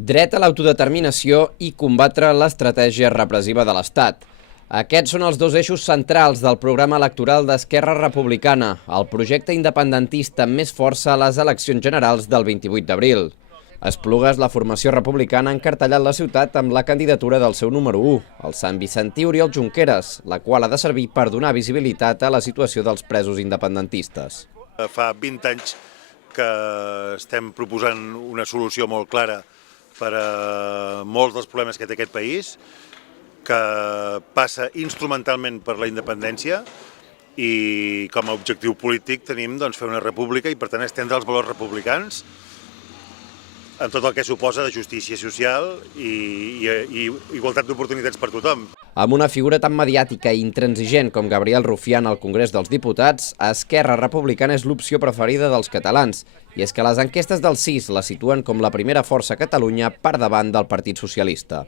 Dret a l'autodeterminació i combatre l'estratègia repressiva de l'Estat. Aquests són els dos eixos centrals del programa electoral d'Esquerra Republicana, el projecte independentista amb més força a les eleccions generals del 28 d'abril. Esplugues, la formació republicana ha encartellat la ciutat amb la candidatura del seu número 1, el Sant Vicentí Oriol Junqueras, la qual ha de servir per donar visibilitat a la situació dels presos independentistes. Fa 20 anys que estem proposant una solució molt clara per a molts dels problemes que té aquest país, que passa instrumentalment per la independència i com a objectiu polític tenim fer una república i per tant estendre els valors republicans en tot el que suposa de justícia social i igualtat d'oportunitats per tothom. Amb una figura tan mediàtica i intransigent com Gabriel Rufián al Congrés dels Diputats, Esquerra Republicana és l'opció preferida dels catalans. I és que les enquestes del CIS la situen com la primera força a Catalunya per davant del Partit Socialista.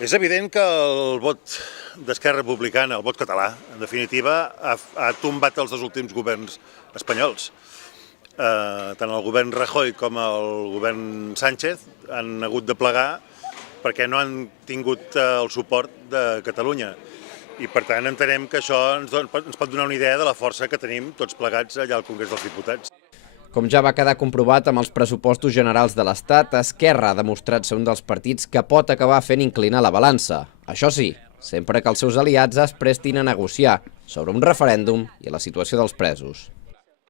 És evident que el vot d'Esquerra Republicana, el vot català, en definitiva, ha tombat els dos últims governs espanyols. Tant el govern Rajoy com el govern Sánchez han hagut de plegar perquè no han tingut el suport de Catalunya. I per tant entenem que això ens pot donar una idea de la força que tenim tots plegats allà al Congrés dels Diputats. Com ja va quedar comprovat amb els pressupostos generals de l'Estat, Esquerra ha demostrat ser un dels partits que pot acabar fent inclinar la balança. Això sí, sempre que els seus aliats es prestin a negociar sobre un referèndum i la situació dels presos.